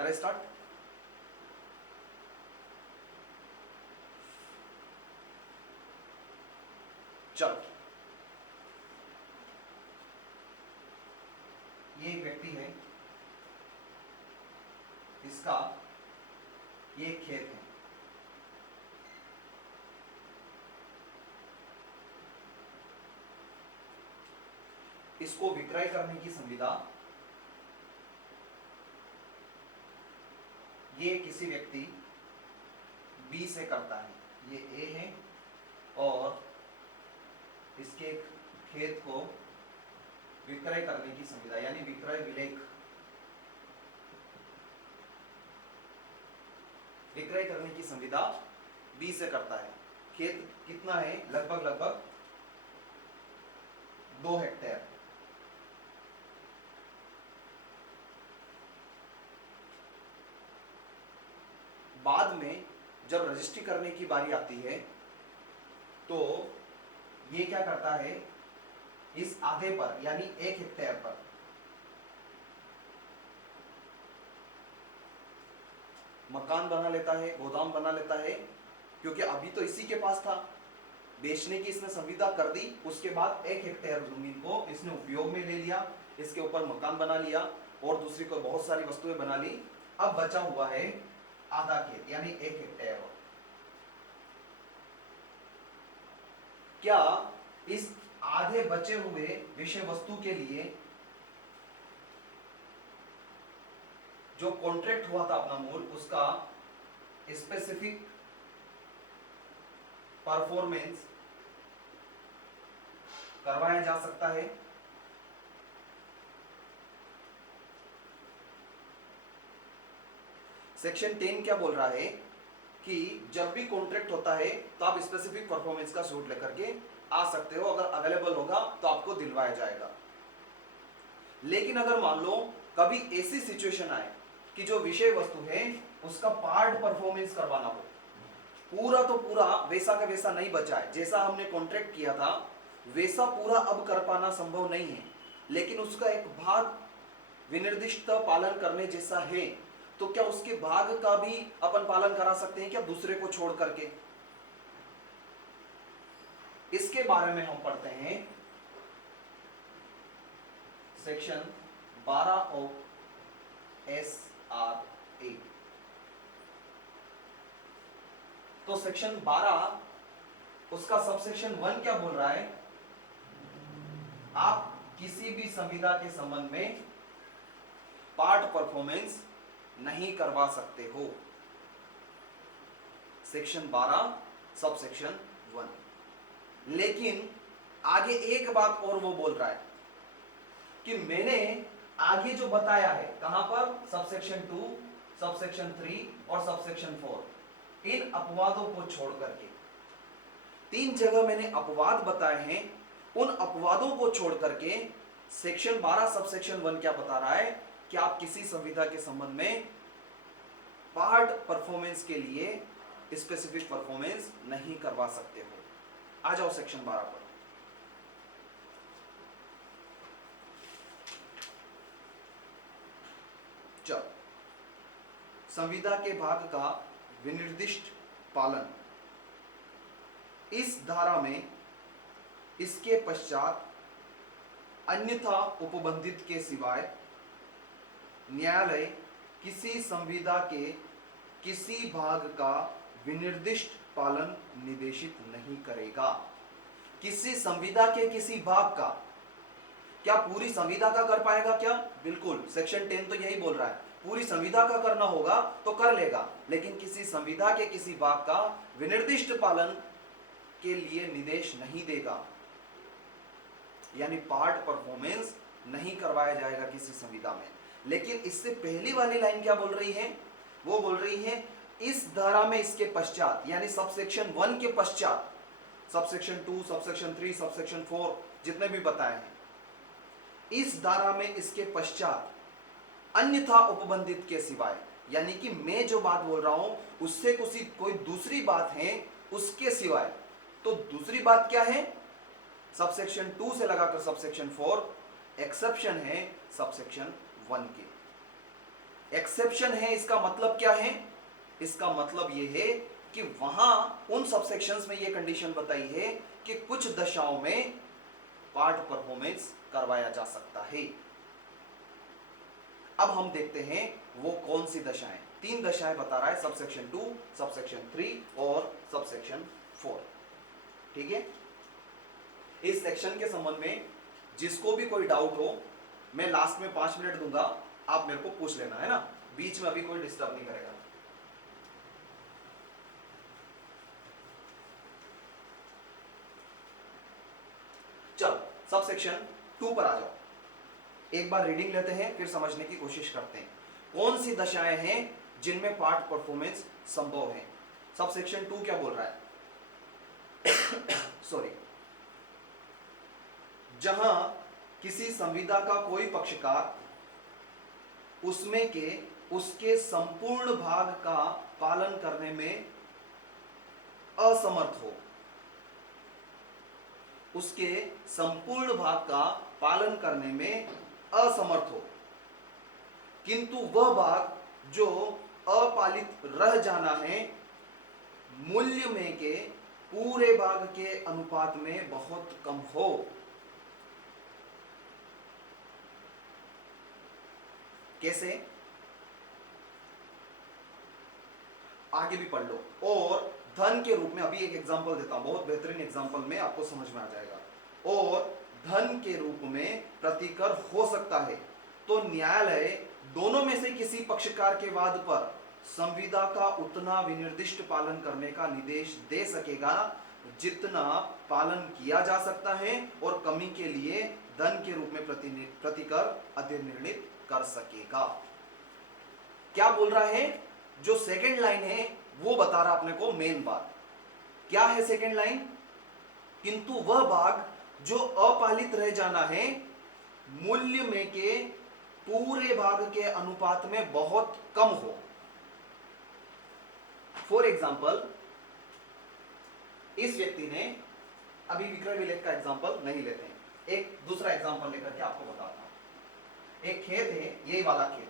करें स्टार्ट। चलो, ये एक व्यक्ति है, इसका ये एक खेत है। इसको विक्रय करने की संविदा ये किसी व्यक्ति बी से करता है। ये ए है और इसके खेत को विक्रय करने की संविदा यानी विक्रय विलेख विक्रय करने की संविदा बी से करता है। खेत कितना है? लगभग 2 हेक्टेयर। बाद में जब रजिस्ट्री करने की बारी आती है तो ये क्या करता है, इस आधे पर यानी 1 हेक्टेयर पर मकान बना लेता है, गोदाम बना लेता है, क्योंकि अभी तो इसी के पास था। बेचने की इसने संविदा कर दी, उसके बाद 1 हेक्टेयर जमीन को इसने उपयोग में ले लिया, इसके ऊपर मकान बना लिया और दूसरी को बहुत सारी वस्तुएं बना ली। अब बचा हुआ है आधा खेत यानी 1 हेक्टेयर। क्या इस आधे बचे हुए विषय वस्तु के लिए जो कॉन्ट्रैक्ट हुआ था अपना मूल, उसका स्पेसिफिक परफॉर्मेंस करवाया जा सकता है? सेक्शन 10 क्या बोल रहा है कि जब भी कॉन्ट्रैक्ट होता है तो आप स्पेसिफिक परफॉर्मेंस का सूट लेकर के आ सकते हो, अगर अवेलेबल होगा तो आपको दिलवाया जाएगा। लेकिन अगर मान लो कभी ऐसी सिचुएशन आए कि जो विषय वस्तु है उसका पार्ट परफॉर्मेंस करवाना हो, पूरा तो पूरा वैसा का वैसा नहीं बचा है, जैसा हमने कॉन्ट्रैक्ट किया था वैसा पूरा अब कर पाना संभव नहीं है, लेकिन उसका एक भाग विनिर्दिष्ट पालन करने जैसा है, तो क्या उसके भाग का भी अपन पालन करा सकते हैं क्या दूसरे को छोड़ करके? इसके बारे में हम पढ़ते हैं सेक्शन 12 ऑफ SRA। तो सेक्शन 12 उसका सबसेक्शन 1 क्या बोल रहा है? आप किसी भी संविदा के संबंध में पार्ट परफॉर्मेंस नहीं करवा सकते हो। Section 12 subsection 1। लेकिन आगे एक बात और वो बोल रहा है कि मैंने आगे जो बताया है, कहां पर? सबसेक्शन 2, सबसेक्शन 3 और सबसेक्शन 4, इन अपवादों को छोड़ करके 3 जगह मैंने अपवाद बताए हैं, उन अपवादों को छोड़ करके सेक्शन 12 सबसेक्शन 1 क्या बता रहा है कि आप किसी संविदा के संबंध में पार्ट परफॉर्मेंस के लिए स्पेसिफिक परफॉर्मेंस नहीं करवा सकते हो। आ जाओ सेक्शन 12 पर। चलो, संविदा के भाग का विनिर्दिष्ट पालन। इस धारा में इसके पश्चात अन्यथा उपबंधित के सिवाय न्यायालय किसी संविदा के किसी भाग का विनिर्दिष्ट पालन निर्देशित नहीं करेगा। किसी संविदा के किसी भाग का, क्या पूरी संविदा का कर पाएगा क्या? बिल्कुल, सेक्शन 10 तो यही बोल रहा है, पूरी संविदा का करना होगा तो कर लेगा, लेकिन किसी संविदा के किसी भाग का विनिर्दिष्ट पालन के लिए निर्देश नहीं देगा, यानी पार्ट परफॉर्मेंस नहीं करवाया जाएगा किसी संविदा में। लेकिन इससे पहली वाली लाइन क्या बोल रही है? वो बोल रही है इस धारा में इसके पश्चात यानी सबसेक्शन 1 के पश्चात, सबसेक्शन 2, सबसेक्शन 3, सबसेक्शन 4 जितने भी बताए हैं, इस धारा में इसके पश्चात अन्यथा उपबंधित के सिवाय, यानी कि मैं जो बात बोल रहा हूं उससे कोई दूसरी बात है उसके सिवाय। तो दूसरी बात क्या है? सबसेक्शन 2 से लगाकर सबसेक्शन 4 एक्सेप्शन है सबसेक्शन 1 के। एक्सेप्शन है, इसका मतलब क्या है? इसका मतलब यह है कि वहां उन सबसेक्शंस में यह कंडीशन बताई है कि कुछ दशाओं में पार्ट परफॉर्मेंस करवाया जा सकता है। अब हम देखते हैं वो कौन सी दशाएं। 3 दशाएं बता रहा है, सबसेक्शन 2, सबसेक्शन 3 और सबसेक्शन 4। ठीक है, इस सेक्शन के संबंध में जिसको भी कोई डाउट हो, मैं लास्ट में 5 मिनट दूंगा, आप मेरे को पूछ लेना, है ना? बीच में अभी कोई डिस्टर्ब नहीं करेगा। चलो सबसेक्शन 2 पर आ जाओ। एक बार रीडिंग लेते हैं, फिर समझने की कोशिश करते हैं कौन सी दशाएं हैं जिनमें पार्ट परफॉर्मेंस संभव है। सबसेक्शन 2 क्या बोल रहा है? सॉरी, जहां किसी संविदा का कोई पक्षकार उसमें के उसके संपूर्ण भाग का पालन करने में असमर्थ हो, उसके संपूर्ण भाग का पालन करने में असमर्थ हो, किंतु वह भाग जो अपालित रह जाना है मूल्य में के पूरे भाग के अनुपात में बहुत कम हो। कैसे? आगे भी पढ़ लो। और धन के रूप में, अभी एक एग्जांपल देता हूं, बहुत बेहतरीन एग्जांपल में आपको समझ में आ जाएगा। और धन के रूप में प्रतिकर हो सकता है, तो न्यायालय दोनों में से किसी पक्षकार के वाद पर संविदा का उतना विनिर्दिष्ट पालन करने का निर्देश दे सकेगा जितना पालन किया जा सकता है, और कमी के लिए धन के रूप में प्रतिकर अधिनिर्णित कर सकेगा। क्या बोल रहा है? जो सेकंड लाइन है वो बता रहा अपने को मेन बात। क्या है सेकंड लाइन? किंतु वह भाग जो अपालित रह जाना है मूल्य में के पूरे भाग के अनुपात में बहुत कम हो। फॉर एग्जाम्पल, इस व्यक्ति ने, अभी विक्रय विलेख का एग्जाम्पल नहीं लेते हैं, एक दूसरा एग्जाम्पल लेकर के आपको बताता हूं। एक खेत है, यही वाला खेत।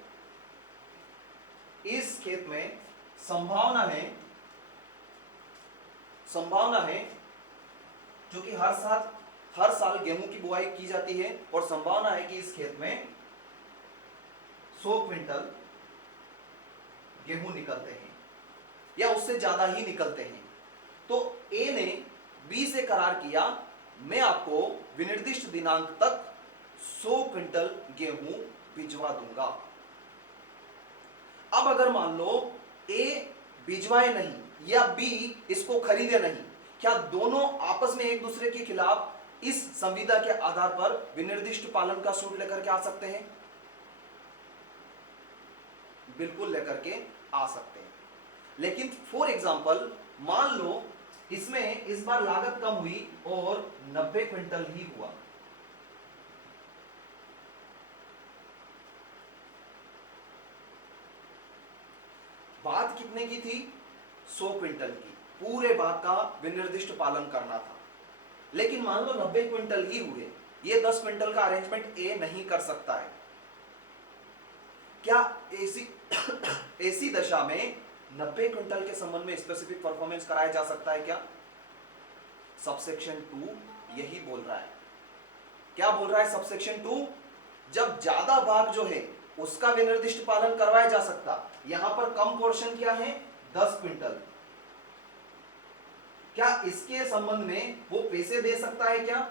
इस खेत में संभावना है जो कि हर साल गेहूं की बुआई की जाती है, और संभावना है कि इस खेत में 100 क्विंटल गेहूं निकलते हैं या उससे ज्यादा ही निकलते हैं। तो ए ने बी से करार किया, मैं आपको विनिर्दिष्ट दिनांक तक 100 क्विंटल गेहूं भिजवा दूंगा। अब अगर मान लो ए भिजवाए नहीं या बी इसको खरीदे नहीं, क्या दोनों आपस में एक दूसरे के खिलाफ इस संविदा के आधार पर विनिर्दिष्ट पालन का सूट लेकर के आ सकते हैं? बिल्कुल लेकर के आ सकते हैं। लेकिन फॉर एग्जाम्पल, मान लो इसमें इस बार लागत कम हुई और 90 क्विंटल ही हुआ। बात कितने की थी? 100 क्विंटल की। पूरे बात का विनिर्दिष्ट पालन करना था। लेकिन मान लो 90 क्विंटल ही हुए, ये 10 क्विंटल का अरेंजमेंट ए नहीं कर सकता है। क्या ऐसी दशा में 90 क्विंटल के संबंध में स्पेसिफिक परफॉर्मेंस कराया जा सकता है क्या? सबसेक्शन 2 यही बोल रहा है। क्या बोल रहा है सबसेक्शन 2? जब ज्यादा भाग जो है उसका विनिर्दिष्ट पालन करवाया जा सकता, यहां पर कम पोर्शन क्या है? 10 क्विंटल। क्या इसके संबंध में वो पैसे दे सकता है क्या?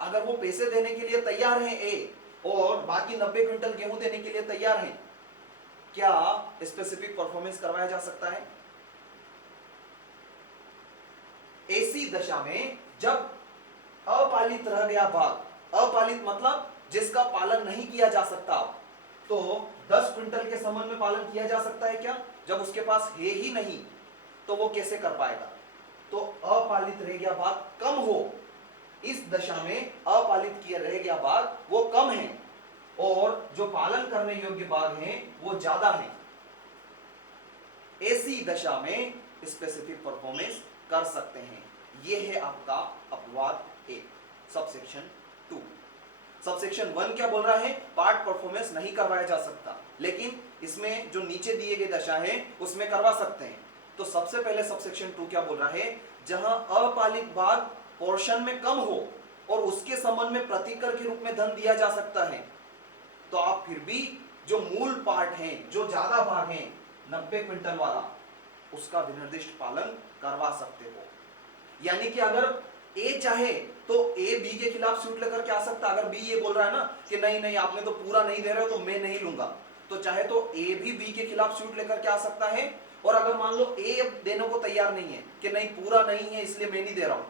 अगर वो पैसे देने के लिए तैयार है ए, और बाकी 90 क्विंटल गेहूं देने के लिए तैयार है, क्या स्पेसिफिक परफॉर्मेंस करवाया जा सकता है? ऐसी दशा में जब अपालित रह गया भाग, अपालित मतलब जिसका पालन नहीं किया जा सकता, तो 10 क्विंटल के संबंध में पालन किया जा सकता है क्या? जब उसके पास है ही नहीं तो वो कैसे कर पाएगा? तो अपालित रह गया भाग कम हो, इस दशा में अपालित किया रह गया भाग वो कम है, और जो पालन करने योग्य भाग हैं वो ज्यादा है। ऐसी दशा में स्पेसिफिक परफॉर्मेंस कर सकते हैं। यह है आपका अपवाद 1, सबसेक्शन 2। सबसेक्शन 1 क्या बोल रहा है, पार्ट परफॉर्मेंस नहीं करवाया जा सकता, लेकिन इसमें जो नीचे दिए गए दशा है उसमें करवा सकते हैं। तो सबसे पहले सबसेक्शन 2 क्या बोल रहा है, जहां अपालित भाग पोर्शन में कम हो और उसके संबंध में प्रतिकर के रूप में धन दिया जा सकता है, तो आप फिर भी जो मूल पार्ट है, जो ज्यादा भाग है 90 क्विंटल वाला, उसका विनिर्दिष्ट पालन करवा सकते हो। यानी कि अगर ए चाहे तो ए बी के खिलाफ सूट लेकर के आ सकता। अगर बी ये बोल रहा है ना कि नहीं नहीं आपने तो पूरा नहीं दे रहे हो तो मैं नहीं लूंगा, तो चाहे तो ए भी बी के खिलाफ सूट लेकर के आ सकता है। और अगर मान लो ए देने को तैयार नहीं है कि नहीं पूरा नहीं है इसलिए मैं नहीं दे रहा हूं,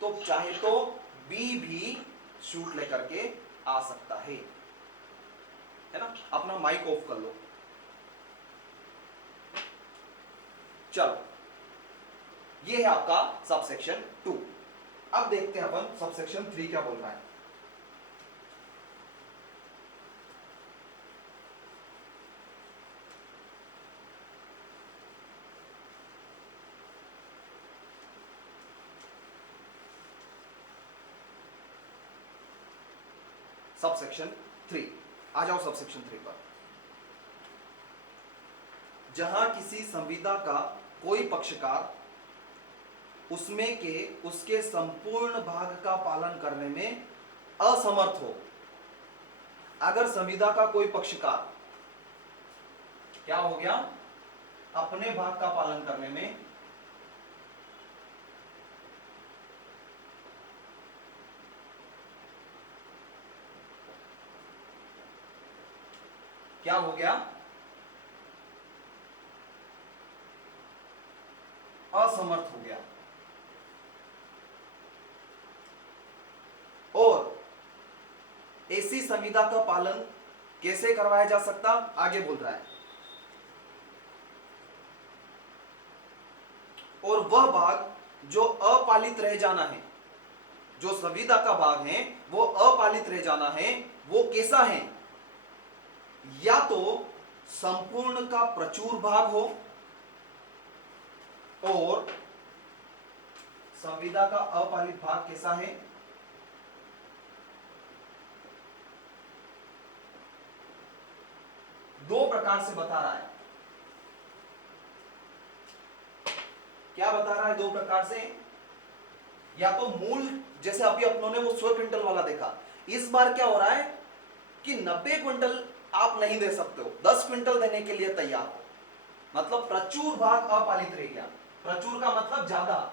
तो चाहे तो बी भी सूट लेकर के आ सकता है ना। अपना माइक ऑफ कर लो। चलो, ये है आपका सबसेक्शन 2। अब देखते हैं अपन सबसेक्शन 3 क्या बोल रहा है। सबसेक्शन 3, आ जाओ सबसेक्शन 3 पर। जहां किसी संविदा का कोई पक्षकार उसमें के उसके संपूर्ण भाग का पालन करने में असमर्थ हो। अगर संविदा का कोई पक्षकार क्या हो गया, अपने भाग का पालन करने में क्या हो गया, असमर्थ हो गया, और ऐसी संविदा का पालन कैसे करवाया जा सकता, आगे बोल रहा है। और वह भाग जो अपालित रह जाना है, जो संविदा का भाग है वो अपालित रह जाना है, वो कैसा है, या तो संपूर्ण का प्रचुर भाग हो और संविदा का अपालित भाग कैसा है, दो प्रकार से बता रहा है। क्या बता रहा है, दो प्रकार से। या तो मूल, जैसे अभी अपनों ने वो 100 क्विंटल वाला देखा, इस बार क्या हो रहा है कि 90 क्विंटल आप नहीं दे सकते हो, 10 क्विंटल देने के लिए तैयार हो, मतलब प्रचुर भाग अपालित रह गया। प्रचुर का मतलब ज्यादा।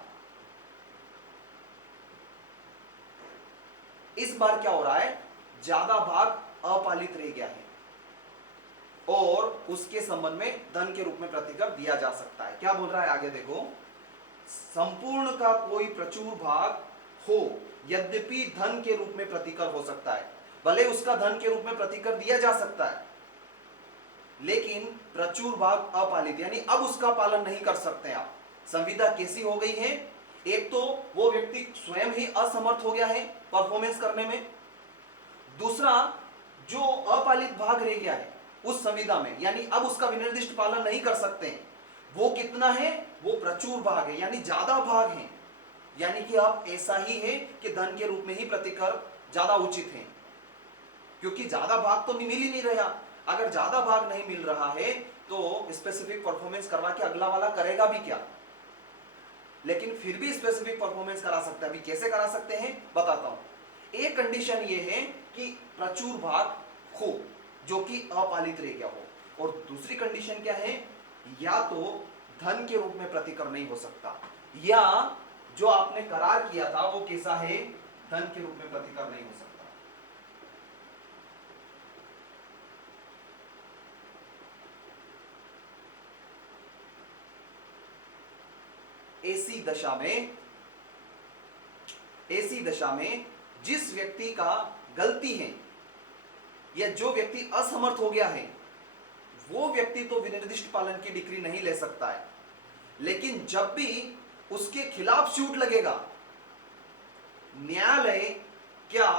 इस बार क्या हो रहा है, ज्यादा भाग अपालित रह गया है और उसके संबंध में धन के रूप में प्रतिकर दिया जा सकता है। क्या बोल रहा है आगे देखो, संपूर्ण का कोई प्रचुर भाग हो, यद्यपि धन के रूप में प्रतिकर हो सकता है, भले उसका धन के रूप में प्रतिकर दिया जा सकता है, लेकिन प्रचुर भाग अपालित, यानी अब उसका पालन नहीं कर सकते आप। संविदा कैसी हो गई है, एक तो वो व्यक्ति स्वयं ही असमर्थ हो गया है परफॉर्मेंस करने में, दूसरा जो अपालित भाग रह गया है उस संविदा में, यानी अब उसका विनिर्दिष्ट पालन नहीं कर सकते हैं, वो कितना है, वो प्रचुर भाग है, यानी ज्यादा भाग है। यानी कि अब ऐसा ही है कि धन के रूप में ही प्रतिकर ज्यादा उचित है, क्योंकि ज्यादा भाग तो मिल ही नहीं रहा। अगर ज्यादा भाग नहीं मिल रहा है तो स्पेसिफिक परफॉर्मेंस करवा के अगला वाला करेगा भी क्या, लेकिन फिर भी स्पेसिफिक परफॉर्मेंस करा सकता है। अभी कैसे करा सकते हैं बताता हूं। एक कंडीशन ये है कि प्रचुर भाग हो जो कि अपालित रह गया हो, और दूसरी कंडीशन क्या है, या तो धन के रूप में प्रतिकर नहीं हो सकता, या जो आपने करार किया था वो कैसा है, धन के रूप में प्रतिकर नहीं हो सकता। ऐसी दशा में जिस व्यक्ति का गलती है या जो व्यक्ति असमर्थ हो गया है, वो व्यक्ति तो विनिर्दिष्ट पालन की डिक्री नहीं ले सकता है, लेकिन जब भी उसके खिलाफ सूट लगेगा, न्यायालय क्या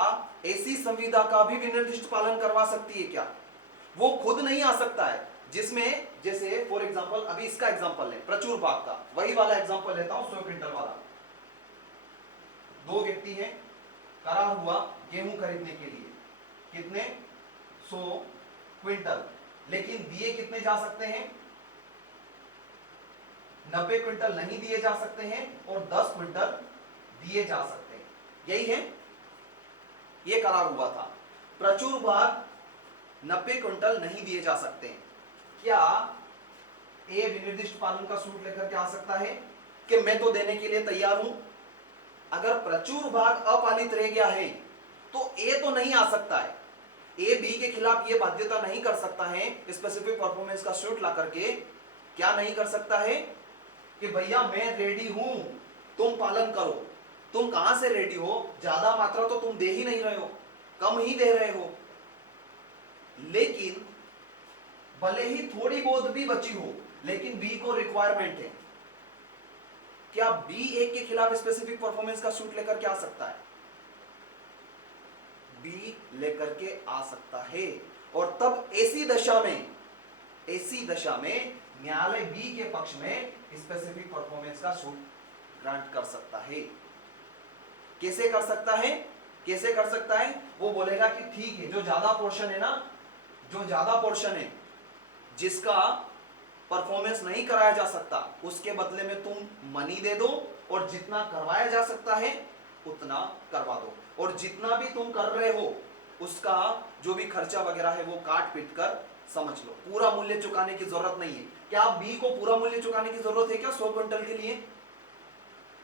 ऐसी संविदा का भी विनिर्दिष्ट पालन करवा सकती है क्या, वो खुद नहीं आ सकता है। जिसमें जैसे फॉर एग्जांपल अभी इसका एग्जांपल है प्रचुर भाग का, वही वाला एग्जांपल लेता हूं 100 क्विंटल वाला। दो व्यक्ति हैं, करार हुआ गेहूं खरीदने के लिए, कितने 100 क्विंटल, लेकिन दिए कितने जा सकते हैं 90 क्विंटल नहीं दिए जा सकते हैं और 10 क्विंटल दिए जा सकते हैं। यही है, ये करार हुआ था। प्रचुर भाग 90 क्विंटल नहीं दिए जा सकते हैं। क्या ए विनिर्दिष्ट पालन का सूट लेकर के आ सकता है कि मैं तो देने के लिए तैयार हूं? अगर प्रचुर भाग अपालित रह गया है तो ए तो नहीं आ सकता है। ए बी के खिलाफ ये बाध्यता नहीं कर सकता है स्पेसिफिक परफॉर्मेंस का सूट ला करके। क्या नहीं कर सकता है कि भैया मैं रेडी हूं, तुम पालन करो। तुम कहां से रेडी हो? ज्यादा मात्रा तो तुम दे ही नहीं रहे हो, कम ही दे रहे हो। लेकिन भले ही थोड़ी बहुत भी बची हो, लेकिन बी को रिक्वायरमेंट है। क्या बी ए के खिलाफ स्पेसिफिक परफॉर्मेंस का सूट लेकर के आ सकता है? बी लेकर के आ सकता है। और तब ऐसी दशा में न्यायालय बी के पक्ष में स्पेसिफिक परफॉर्मेंस का सूट ग्रांट कर सकता है। कैसे कर सकता है? कैसे कर सकता है? वो बोलेगा कि ठीक है, जो ज्यादा पोर्शन है ना, जो ज्यादा पोर्शन है जिसका परफॉर्मेंस नहीं कराया जा सकता, उसके बदले में तुम मनी दे दो और जितना करवाया जा सकता है उतना करवा दो। और जितना भी तुम कर रहे हो उसका जो भी खर्चा वगैरह है वो काट पीट कर समझ लो। पूरा मूल्य चुकाने की जरूरत नहीं है। क्या बी को पूरा मूल्य चुकाने की जरूरत है क्या 100 क्विंटल के लिए?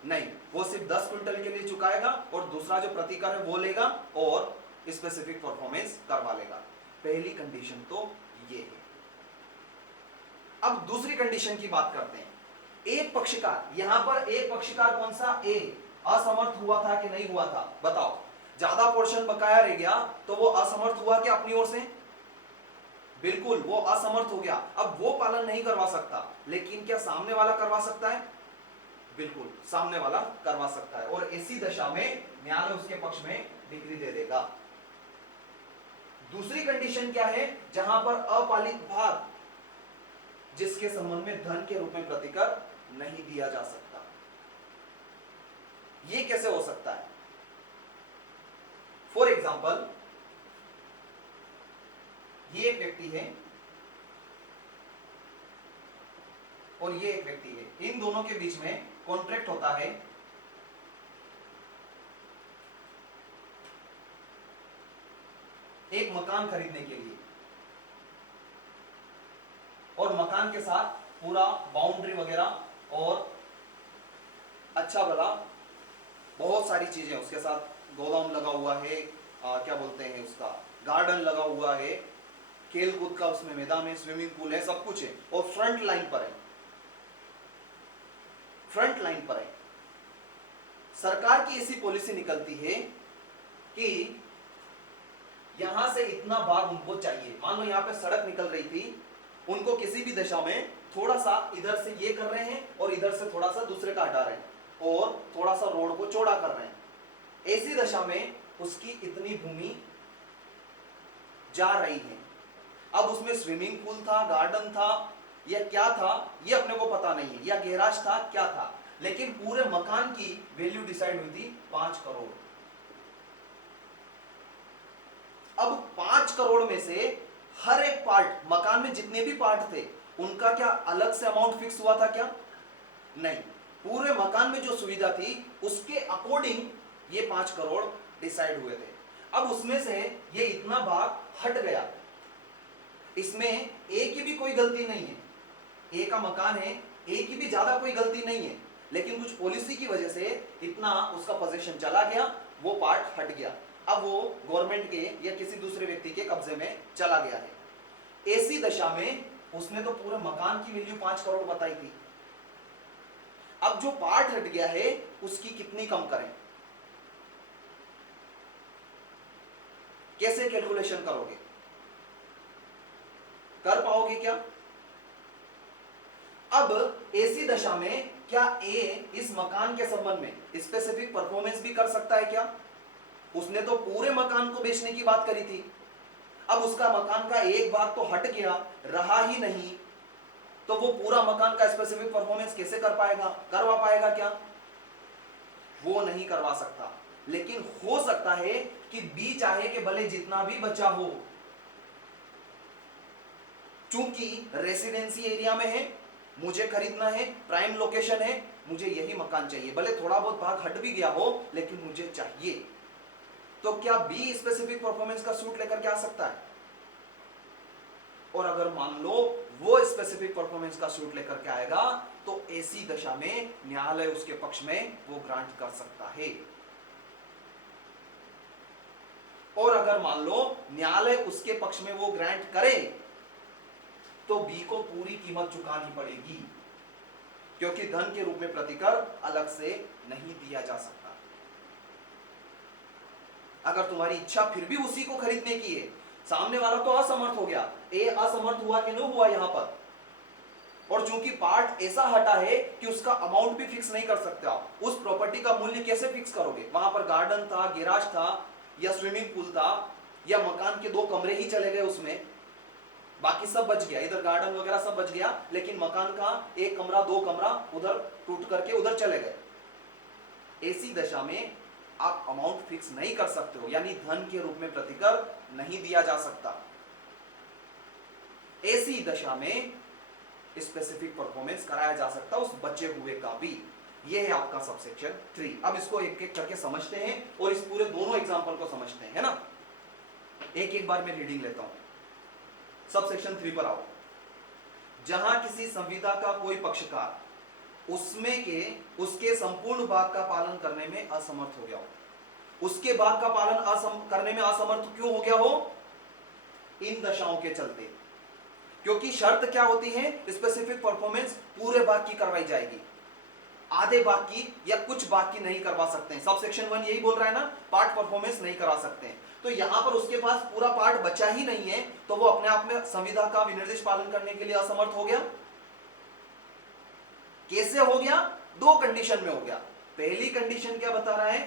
नहीं, वो सिर्फ 10 क्विंटल के लिए चुकाएगा और दूसरा जो प्रतिकर है वो लेगा और स्पेसिफिक परफॉर्मेंस करवा लेगा। पहली कंडीशन तो ये है। अब दूसरी कंडीशन की बात करते हैं। एक पक्षकार, यहां पर एक पक्षकार कौन सा? ए असमर्थ हुआ था कि नहीं हुआ था? बताओ। ज्यादा पोर्शन बकाया रह गया तो वो असमर्थ हुआ क्या अपनी ओर से? बिल्कुल, वो असमर्थ हो गया। अब वो पालन नहीं करवा सकता, लेकिन क्या सामने वाला करवा सकता है? बिल्कुल, सामने वाला करवा सकता है। और ऐसी दशा में न्यायालय उसके पक्ष में डिक्री दे देगा। दूसरी कंडीशन क्या है? जहां पर अपालित भाग जिसके संबंध में धन के रूप में प्रतिकर नहीं दिया जा सकता। ये कैसे हो सकता है? फॉर एग्जाम्पल, ये एक व्यक्ति है और ये एक व्यक्ति है। इन दोनों के बीच में कॉन्ट्रैक्ट होता है एक मकान खरीदने के लिए, और मकान के साथ पूरा बाउंड्री वगैरह और अच्छा भला बहुत सारी चीजें, उसके साथ गोदाम लगा हुआ है, क्या बोलते हैं उसका, गार्डन लगा हुआ है, खेल कूद का उसमें मैदान है, स्विमिंग पूल है, सब कुछ है। और फ्रंट लाइन पर है, फ्रंट लाइन पर है। सरकार की ऐसी पॉलिसी निकलती है कि यहां से इतना भाग उनको चाहिए। मान लो यहां पे सड़क निकल रही थी, उनको किसी भी दशा में थोड़ा सा इधर से ये कर रहे हैं और इधर से थोड़ा सा दूसरे का हटा रहे हैं और थोड़ा सा रोड को चौड़ा कर रहे हैं। ऐसी दशा में उसकी इतनी भूमि जा रही है। अब उसमें स्विमिंग पूल था, गार्डन था या क्या था ये अपने को पता नहीं है, या गैराज था, क्या था, लेकिन पूरे मकान की वैल्यू डिसाइड हुई थी 5 करोड़। अब 5 करोड़ में से हर एक पार्ट, मकान में जितने भी पार्ट थे उनका क्या अलग से अमाउंट फिक्स हुआ था क्या? नहीं, पूरे मकान में जो सुविधा थी उसके अकॉर्डिंग ये 5 करोड़ डिसाइड हुए थे। अब उसमें से ये इतना भाग हट गया, इसमें ए की भी कोई गलती नहीं है, ए का मकान है, ए की भी ज्यादा कोई गलती नहीं है, लेकिन कुछ पॉलिसी की वजह से इतना उसका पोजीशन चला गया, वो पार्ट हट गया। अब वो गवर्नमेंट के या किसी दूसरे व्यक्ति के कब्जे में चला गया है। ऐसी दशा में उसने तो पूरे मकान की वैल्यू 5 करोड़ बताई थी। अब जो पार्ट हट गया है उसकी कितनी कम करें? कैसे कैलकुलेशन करोगे? कर पाओगे क्या? अब ऐसी दशा में क्या ए इस मकान के संबंध में स्पेसिफिक परफॉर्मेंस भी कर सकता है क्या? उसने तो पूरे मकान को बेचने की बात करी थी। अब उसका मकान का एक भाग तो हट गया, रहा ही नहीं, तो वो पूरा मकान का स्पेसिफिक परफॉर्मेंस कैसे कर पाएगा? करवा पाएगा क्या? वो नहीं करवा सकता। लेकिन हो सकता है कि बी चाहे कि भले जितना भी बचा हो, चूंकि रेसिडेंसी एरिया में है, मुझे खरीदना है, प्राइम लोकेशन है, मुझे यही मकान चाहिए, भले थोड़ा बहुत भाग हट भी गया हो लेकिन मुझे चाहिए। तो क्या बी स्पेसिफिक परफॉर्मेंस का सूट लेकर के आ सकता है? और अगर मान लो वो स्पेसिफिक परफॉर्मेंस का सूट लेकर के आएगा तो ऐसी दशा में न्यायालय उसके पक्ष में वो ग्रांट कर सकता है। और अगर मान लो न्यायालय उसके पक्ष में वो ग्रांट करे तो बी को पूरी कीमत चुकानी पड़ेगी, क्योंकि धन के रूप में प्रतिकर अलग से नहीं दिया जा सकता। अगर तुम्हारी इच्छा फिर भी उसी को खरीदने की है, सामने वाला तो असमर्थ हो गया, ए असमर्थ हुआ कि नहीं हुआ यहां पर, और चूंकि पार्ट ऐसा हटा है कि उसका अमाउंट भी फिक्स नहीं कर सकते आप, उस प्रॉपर्टी का मूल्य कैसे फिक्स करोगे? वहां पर गार्डन था, गैराज था, या स्विमिंग पूल था, या मकान के 2 कमरे ही चले गए उसमें, बाकी सब बच गया, इधर गार्डन वगैरह सब बच गया, लेकिन मकान का 1 कमरा 2 कमरा उधर टूट करके उधर चले गए। ऐसी दशा में आप अमाउंट फिक्स नहीं कर सकते हो, यानी धन के रूप में प्रतिकर नहीं दिया जा सकता। ऐसी दशा में स्पेसिफिक परफॉर्मेंस कराया जा सकता उस बचे हुए का भी। यह है आपका सबसेक्शन 3। अब इसको एक एक करके समझते हैं और इस पूरे दोनों एग्जांपल को समझते हैं, है ना। एक एक बार मैं रीडिंग लेता हूं। सबसेक्शन 3 पर आओ। जहां किसी संविदा का कोई पक्षकार उसमें के उसके संपूर्ण भाग का पालन करने में असमर्थ हो गया हो। उसके भाग का पालन करने में असमर्थ क्यों हो गया हो? इन दशाओं के चलते। क्योंकि शर्त क्या होती है? स्पेसिफिक परफॉर्मेंस पूरे भाग की करवाई जाएगी, आधे भाग की या कुछ भाग की नहीं करवा सकते हैं। सबसेक्शन 1 यही बोल रहा है ना, पार्ट परफॉर्मेंस नहीं करा सकते हैं। तो यहां पर उसके पास पूरा पार्ट बचा ही नहीं है, तो वो अपने आप में संविदा का विनिर्देश पालन करने के लिए असमर्थ हो गया। कैसे हो गया? 2 कंडीशन में हो गया। पहली कंडीशन क्या बता रहा है